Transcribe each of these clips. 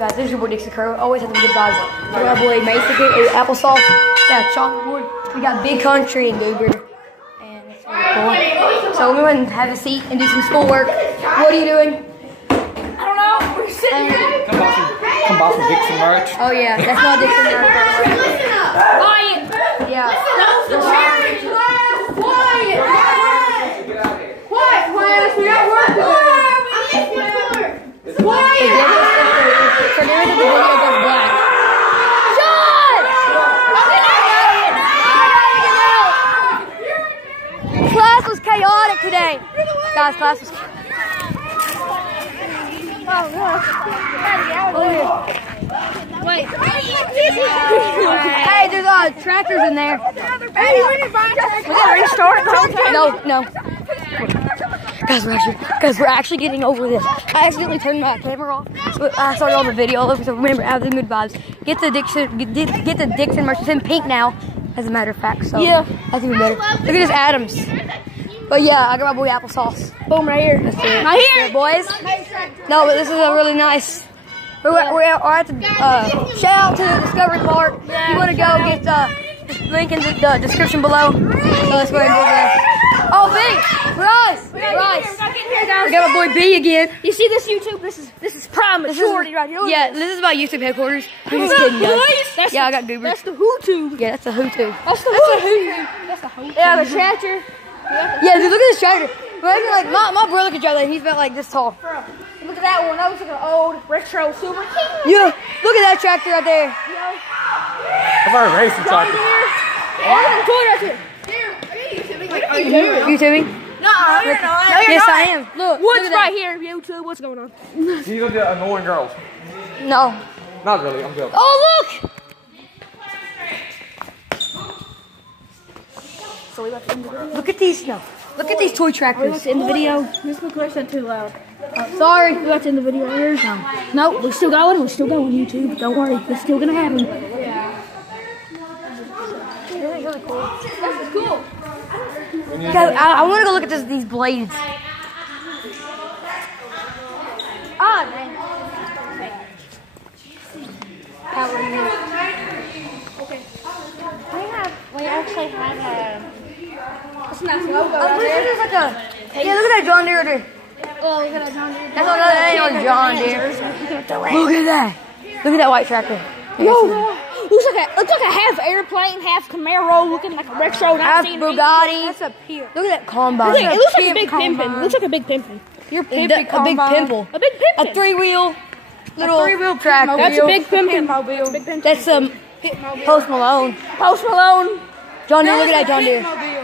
Guys, this is your boy Dixie Crow. Always have to be good vibes. We got our boy Mason here, applesauce. Got chalkboard. We got Big Country and Goober. And it's really cool. So we're going to have a seat and do some schoolwork. What are you doing? I don't know. We're sitting here. Come by some Dixon merch. Oh yeah, that's not Dixon merch. Listen up. Quiet. Yeah. Quiet. Quiet, class. We got work to do. Quiet. So there is a video goes black. Shut! Class was chaotic today. Guys, class was chaotic. Oh, wait. Hey, there's tractors in there. Hey, we gotta restart the whole time. No. Guys, we're actually getting over this. I accidentally turned my camera off. But I started on the video. So remember, have the good vibes. Get the Dixon merch. It's in pink now, as a matter of fact. So yeah, that's even better. Look at this Adams. But yeah, I got my boy applesauce. Boom, right here. That's it. Right here, yeah, boys. No, but this is a really nice. We're at the shout out to the Discovery Park. If you want to go, get the link in the description below. So let's go ahead and do this. Oh, B, Rice. We got my boy B again. You see this YouTube? This is prime maturity right here. Yeah, this is my YouTube headquarters. I'm just kidding, guys. Yeah, I got Goober. That's the Hootube. Yeah, that's the Hootube. That's the Hootube. Yeah, the tractor. Yeah, dude, look at this tractor. Like my brother could drive that. He's about like this tall. Bro, look at that one. That looks like an old retro Super King. Yeah, look at that tractor right there. I've already racing tractor. Look at the toy right there. Are you YouTubing? No, you're not. Yes, I am. Look. What's look right here, YouTube? What's going on? You gonna get annoying girls? No. Not really, I'm joking. Oh, look! So we about to end the video. Look at these now. Look at these toy tractors. In the video. This looks like too loud. Sorry. We got to end the video here. No, we're still going. We're still going, YouTube. Don't worry. It's still gonna happen. Really cool. This is cool. Guys, I want to go look at these blades. Ah, man. We actually have a... It's not logo. I'm pretty sure there's like a... Yeah, look at that John Deere there. Oh, look at that John Deere. That's not a John Deere. Look at that. Look at that white tractor. Yo, looks like a half airplane, half Camaro, looking like a retro. Half Bugatti. That's a pure. Look at that combine. It looks like a big pimpin'. Looks like a big pimpin'. You're pimping a big pimple. A big pimpin'. A three-wheel little tractor. That's a big pimpin'. That's Post Malone. Post Malone. John Deere, look at that John Deere.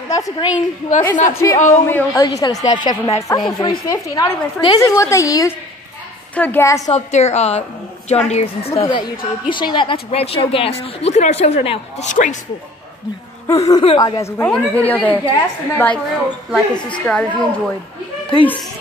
That's a green. That's not too old. Oh, they just got a Snapchat from Madison That's a Andrews. 350, not even 350. This is what they use to gas up their John Deeres and stuff. Look at that, YouTube. You see that? That's red show gas. Look at our shows right now. Disgraceful. Alright guys, we're going to end the video there. Like and subscribe if you enjoyed. Peace.